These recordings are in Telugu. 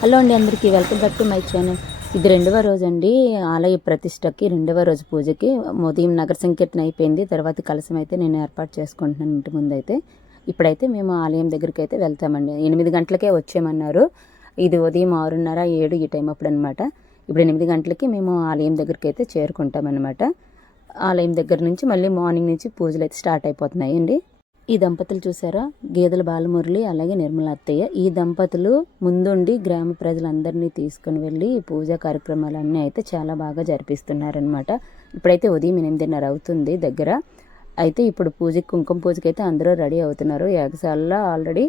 హలో అండి, అందరికీ welcome back to my channel. ఇది 2వ రోజు అండి ఆలయ ప్రతిష్టకి. 2వ రోజు పూజకి ఉదయం నగర సంకీర్తన అయిపోయింది. తర్వాత కలశం అయితే నేను ఏర్పాటు చేసుకుంటున్నాను ఇంటి ముందు అయితే. ఇప్పుడైతే మేము ఆలయం దగ్గరికి అయితే వెళ్తామండి. 8 గంటలకే వచ్చేయమన్నారు. ఇది ఉదయం 6:30, 7 ఈ టైం అప్పుడు అనమాట. ఇప్పుడు 8 గంటలకి మేము ఆలయం దగ్గరికి అయితే చేరుకుంటామన్నమాట. ఆలయం దగ్గర నుంచి మళ్ళీ మార్నింగ్ నుంచి పూజలు అయితే స్టార్ట్ అయిపోతున్నాయండి. ఈ దంపతులు చూసారా, గేదెల బాలమురళి అలాగే నిర్మల అత్తయ్య. ఈ దంపతులు ముందుండి గ్రామ ప్రజలందరినీ తీసుకుని వెళ్ళి పూజా కార్యక్రమాలన్నీ అయితే చాలా బాగా జరిపిస్తున్నారనమాట. ఇప్పుడైతే ఉదయం 8:30 అవుతుంది దగ్గర. అయితే ఇప్పుడు పూజకి, కుంకుమ పూజకి అయితే అందరూ రెడీ అవుతున్నారు. యాగశాలలో ఆల్రెడీ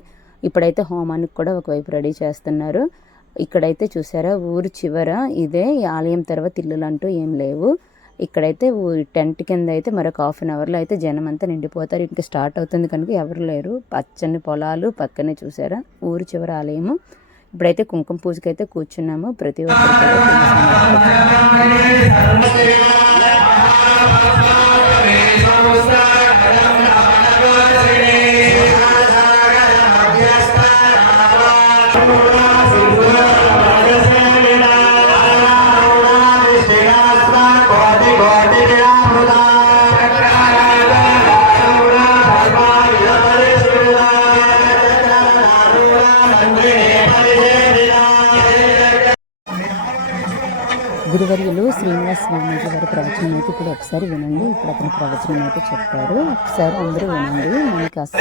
ఇప్పుడైతే హోమానికి కూడా ఒకవైపు రెడీ చేస్తున్నారు. ఇక్కడైతే చూసారా, ఊరు చివర ఇదే ఆలయం తర్వాత ఇల్లులు అంటూ ఏం లేవు. ఇక్కడైతే టెంట్ కింద అయితే మరొక 1/2 అవర్లో అయితే జనం అంతా నిండిపోతారు. ఇంక స్టార్ట్ అవుతుంది కనుక ఎవరు లేరు. పచ్చని పొలాలు పక్కనే చూసారా, ఊరు చివరి ఆలయము. ఇప్పుడైతే కుంకుమ పూజకి అయితే కూర్చున్నాము. ప్రతి ఒక్కరికి గురువర్యులు శ్రీనివాస స్వామీజీ వారి ప్రవచనం అయితే ఇప్పుడు ఒకసారి వినండి. ఇప్పుడు అతని ప్రవచనం అయితే చెప్తారు. ఒకసారి అందరూ వినండి. మనకి అసలు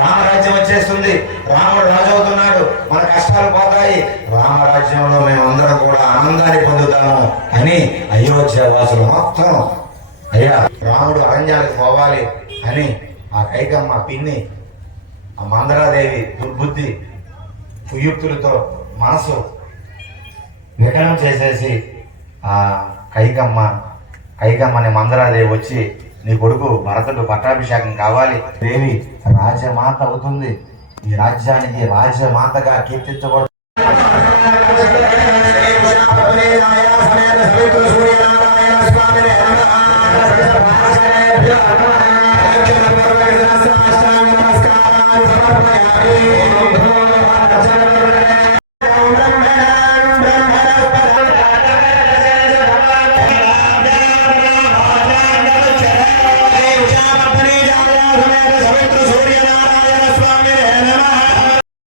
రామరాజ్యం వచ్చేస్తుంది, రాముడు రాజు అవుతున్నాడు, మన కష్టాలు పోతాయి, రామరాజ్యంలో మేము అందరం కూడా ఆనందాన్ని పొందుతాము అని అయోధ్య వాసులు మొత్తం అయ్యా రాముడు అరణ్యాలకు పోవాలి అని ఆ కైకమ్మ పిన్ని, ఆ మందరాదేవి దుర్బుద్ధి కుయుక్తులతో మనసు వికనం చేసేసి ఆ కైకమ్మని మందరాదేవి వచ్చి, నీ కొడుకు భరతుడు పట్టాభిషేకం కావాలి, దేవి రాజమాత అవుతుంది, ఈ రాజ్యానికి రాజమాతగా కీర్తించబడు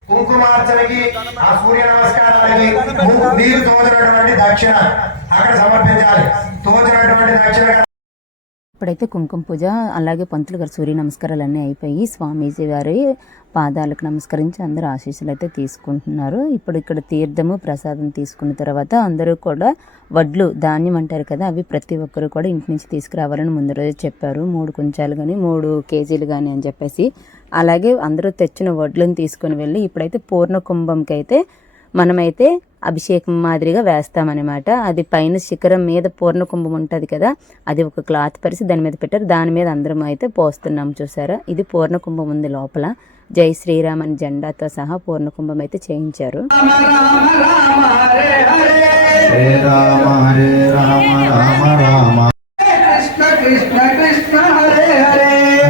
కుంకుమార్చనకి, ఆ సూర్య నమస్కారాలకి నీరు తోచినటువంటి దక్షిణ అక్కడ సమర్పించాలి. తోచినటువంటి దక్షిణ. ఇప్పుడైతే కుంకుమ పూజ అలాగే పంతులు గారు సూర్య నమస్కారాలు అన్నీ అయిపోయి స్వామీజీ గారి పాదాలకు నమస్కరించి అందరూ ఆశీస్సులు అయితే తీసుకుంటున్నారు. ఇప్పుడు ఇక్కడ తీర్థము ప్రసాదం తీసుకున్న తర్వాత అందరూ కూడా వడ్లు, ధాన్యం అంటారు కదా, అవి ప్రతి ఒక్కరు కూడా ఇంటి నుంచి తీసుకురావాలని ముందు రోజు చెప్పారు. 3 కుంచాలు కానీ 3 కేజీలు కానీ అని చెప్పేసి. అలాగే అందరూ తెచ్చిన వడ్లను తీసుకొని వెళ్ళి ఇప్పుడైతే పూర్ణ కుంభంకి అయితే మనమైతే అభిషేకం మాదిరిగా వేస్తామన్నమాట. అది పైన శిఖరం మీద పూర్ణ కుంభం ఉంటుంది కదా, అది ఒక క్లాత్ పరిచి దాని మీద పెట్టారు. దాని మీద అందరం అయితే పోస్తున్నాం. చూసారా, ఇది పూర్ణ కుంభం ఉంది లోపల. జై శ్రీరామ్ అని జెండాతో సహా పూర్ణ కుంభం అయితే చేయించారు.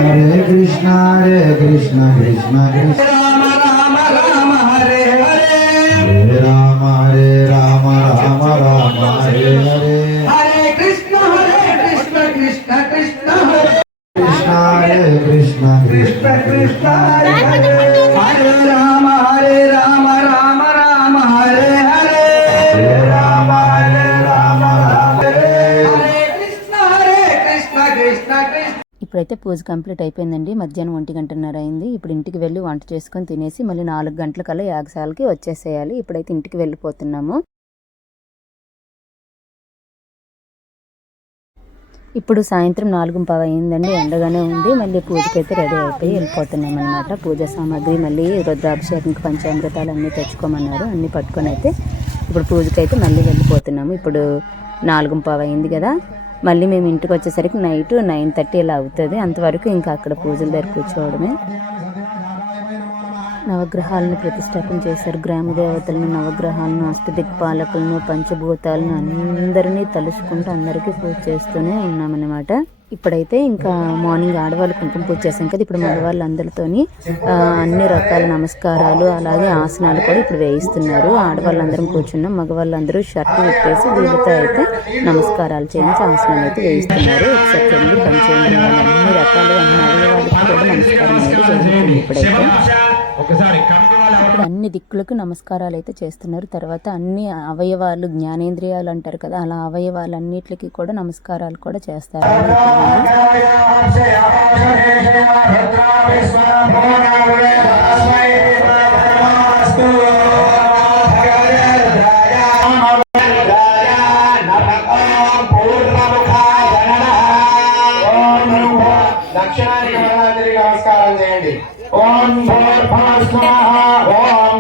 హరే కృష్ణ హరే కృష్ణ కృష్ణ కృష్ణ రామ రామ రామ హరే హరే, హరే రామ హరే రామ రామ రామ హరే హరే, హరే కృష్ణ కృష్ణ కృష్ణ హరే కృష్ణ, హరే కృష్ణ కృష్ణ కృష్ణ హరే హరే, హరే రామ రామ రామ హరే హరే, హరే రామ రామ హరే, హరే కృష్ణ కృష్ణ కృష్ణ. ఇప్పుడైతే పూజ కంప్లీట్ అయిపోయిందండి. మధ్యాహ్నం 1:30 అయింది. ఇప్పుడు ఇంటికి వెళ్ళి వంట చేసుకొని తినేసి మళ్ళీ 4 గంటలకల్లా యాగశాలకి వచ్చేసేయాలి. ఇప్పుడైతే ఇంటికి వెళ్ళిపోతున్నాము. ఇప్పుడు సాయంత్రం 4:15 అయిందండి. ఎండగానే ఉంది. మళ్ళీ పూజకైతే రెడీ అయిపోయి వెళ్ళిపోతున్నాం అనమాట. పూజా సామాగ్రి, మళ్ళీ రుద్రాభిషేకంకి పంచామృతాలు అన్నీ తెచ్చుకోమన్నారు. అన్నీ పట్టుకొని అయితే ఇప్పుడు పూజకైతే మళ్ళీ వెళ్ళిపోతున్నాము. ఇప్పుడు 4:15 అయింది కదా. మళ్ళీ మేము ఇంటికి వచ్చేసరికి నైట్ 9:30 ఇలా అవుతుంది. అంతవరకు ఇంకా అక్కడ పూజల దగ్గర కూర్చోవడమే. నవగ్రహాలను ప్రతిష్టాపన చేశారు. గ్రామ దేవతలను, నవగ్రహాలను, అష్టదిక్పాలకులను, పంచభూతాలను అందరినీ తలుచుకుంటూ అందరికీ పూజ చేస్తూనే ఉన్నామన్నమాట. ఇప్పుడైతే ఇంకా మార్నింగ్ ఆడవాళ్ళు కుంకుమ పూజ చేసాం కదా, ఇప్పుడు మగవాళ్ళందరితోని అన్ని రకాల నమస్కారాలు అలాగే ఆసనాలు కూడా ఇప్పుడు వేయిస్తున్నారు. ఆడవాళ్ళందరం కూర్చున్నాం, మగవాళ్ళందరూ షర్ట్ విప్పేసి వీళ్ళతో అయితే నమస్కారాలు చేయించి ఆసనాలు అయితే వేయిస్తున్నారు. ఒకసారి చెల్లి పంచేయండి, అన్ని రకాలు అన్ని అవయవాళ్ళకి కూడా నమస్కారం అనేది జరుగుతుంది. ఇప్పుడైతే ఇప్పుడు అన్ని దిక్కులకు నమస్కారాలు అయితే చేస్తున్నారు. తర్వాత అన్ని అవయవాలు జ్ఞానేంద్రియాలు అంటారు కదా, అలా అవయవాలన్నిటికీ కూడా నమస్కారాలు కూడా చేస్తారు. దక్షిణానికి నమస్కారం చేయండి. ఓం భూర్భువః స్వాహా ఓం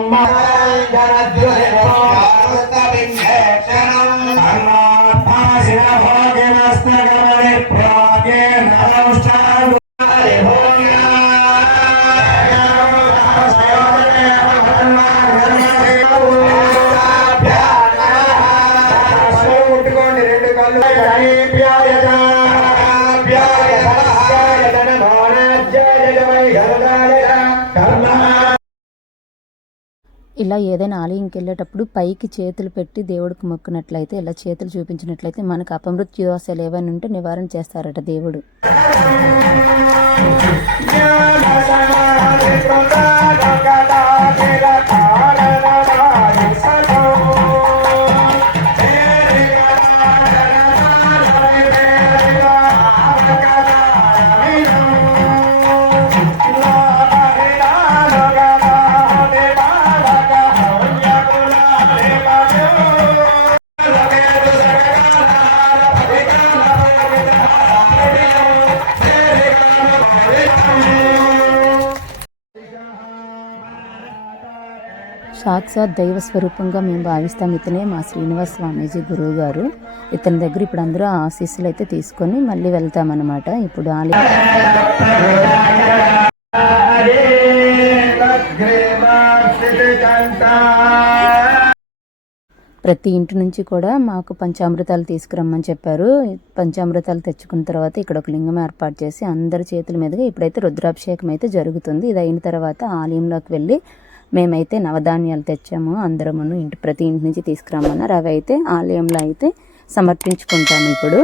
ముట్టుకోండి రెండు కళ్ళు. ఇలా ఏదైనా ఆలయంకి వెళ్ళేటప్పుడు పైకి చేతులు పెట్టి దేవుడికి మొక్కినట్లయితే, ఇలా చేతులు చూపించినట్లయితే మనకు అపమృత్యు దోషాలు ఏమైనా ఉంటే నివారణ చేస్తారట దేవుడు. సాక్షాత్ దైవ స్వరూపంగా మేము భావిస్తాం. ఇతనే మా శ్రీనివాస్ స్వామీజీ గురువు గారు. ఇతని దగ్గర ఇప్పుడు అందరూ ఆశీస్సులు అయితే తీసుకొని మళ్ళీ వెళ్తామన్నమాట. ఇప్పుడు ప్రతి ఇంటి నుంచి కూడా మాకు పంచామృతాలు తీసుకురమ్మని చెప్పారు. పంచామృతాలు తెచ్చుకున్న తర్వాత ఇక్కడ ఒక లింగం ఏర్పాటు చేసి అందరి చేతుల మీదుగా ఇప్పుడైతే రుద్రాభిషేకం అయితే జరుగుతుంది. ఇది అయిన తర్వాత ఆలయంలోకి వెళ్ళి మేమైతే నవధాన్యాలు తెచ్చాము, అందరమును ప్రతి ఇంటి నుంచి తీసుకురమ్మన్నారు. అవి అయితే ఆలయంలో అయితే సమర్పించుకుంటాము. ఇప్పుడు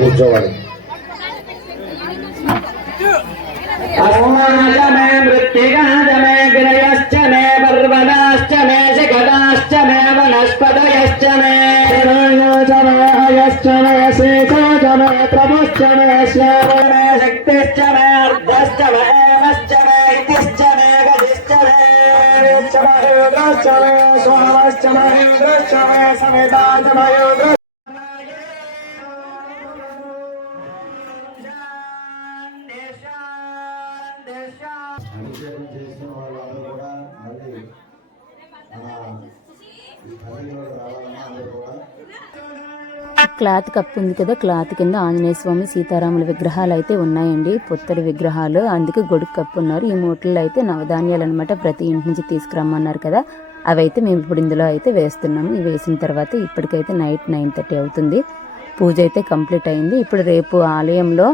కూర్చోవాలి. అస్మాచ మే మృత్తికాచ మే గిరయశ్చ మే పర్వతాశ్చ మే శిఖరాశ్చ మే వనస్పతయశ్చ మే శివాయోచ మే హయశ్చ మే శేషోచ మే ప్రభుశ్చ మే శ్యామ మే శక్తిశ్చ మే అర్ధశ్చ మే హేమశ్చ మే ఇతిశ్చ మే గతిశ్చ మే వీర్శ్చ మే రుద్రశ్చ మే స్వామశ్చ మే రుద్రశ్చ మే సమితాచ మే రుద్ర అభిషేకం చేసిన వాళ్ళందరూ కూడా మళ్ళీ రావాలన్నా అందరూ కూడా క్లాత్ కప్పు ఉంది కదా, క్లాత్ కింద ఆంజనేయ స్వామి సీతారాముల విగ్రహాలు అయితే ఉన్నాయండి, పొత్తడి విగ్రహాలు. అందుకే గొడుగు కప్పు ఉన్నారు. ఈ మూటల్లో అయితే నవధాన్యాలు అనమాట, ప్రతి ఇంటి నుంచి తీసుకురమ్మన్నారు కదా, అవైతే మేము ఇప్పుడు ఇందులో అయితే వేస్తున్నాము. ఇవి వేసిన తర్వాత ఇప్పటికైతే నైట్ 9:30 అవుతుంది. పూజ అయితే కంప్లీట్ అయింది. ఇప్పుడు రేపు ఆలయంలో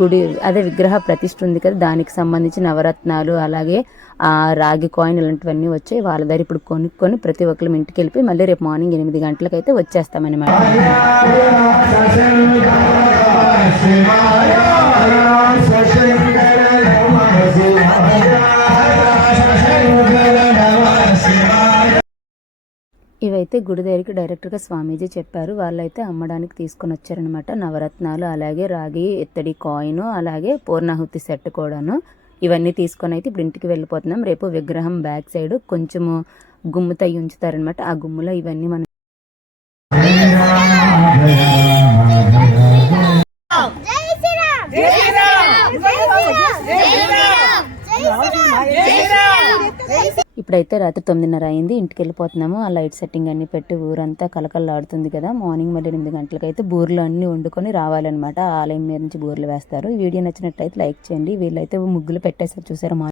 గుడి అదే విగ్రహ ప్రతిష్ఠ ఉంది కదా, దానికి సంబంధించి నవరత్నాలు అలాగే రాగి కాయిన్ ఇలాంటివన్నీ వచ్చాయి. వాళ్ళ దగ్గర ఇప్పుడు కొనుక్కొని ప్రతి ఒక్కరు ఇంటికి వెళ్ళిపోయి మళ్ళీ రేపు మార్నింగ్ 8 గంటలకు అయితే వచ్చేస్తామన్నమాట. ఇవైతే గుడి దగ్గరికి డైరెక్ట్గా స్వామీజీ చెప్పారు. వాళ్ళైతే అమ్మడానికి తీసుకొని వచ్చారనమాట. నవరత్నాలు అలాగే రాగి ఎత్తడి కాయిన్ అలాగే పూర్ణాహుతి సెట్ కూడాను. ఇవన్నీ తీసుకొని అయితే ఇప్పుడు ఇంటికి వెళ్ళిపోతున్నాం. రేపు విగ్రహం బ్యాక్ సైడ్ కొంచెము గుమ్ము తయ్యి ఉంచుతారనమాట. ఆ గుమ్ములో ఇవన్నీ మనం జై శ్రీరామ్ ఇప్పుడైతే రాత్రి 9:30 అయింది. ఇంటికి వెళ్ళిపోతున్నాము. ఆ లైట్ సెట్టింగ్ అన్నీ పెట్టి ఊరంతా కలకల్లాడుతుంది కదా. మార్నింగ్ మళ్ళీ 8 గంటలకైతే బూరెలు అన్నీ వండుకొని రావాలన్నమాట. ఆలయం మీద నుంచి బూరెలు వేస్తారు. ఈ వీడియో నచ్చినట్టయితే లైక్ చేయండి. వీళ్ళైతే ముగ్గులు పెట్టేసారు చూసారా.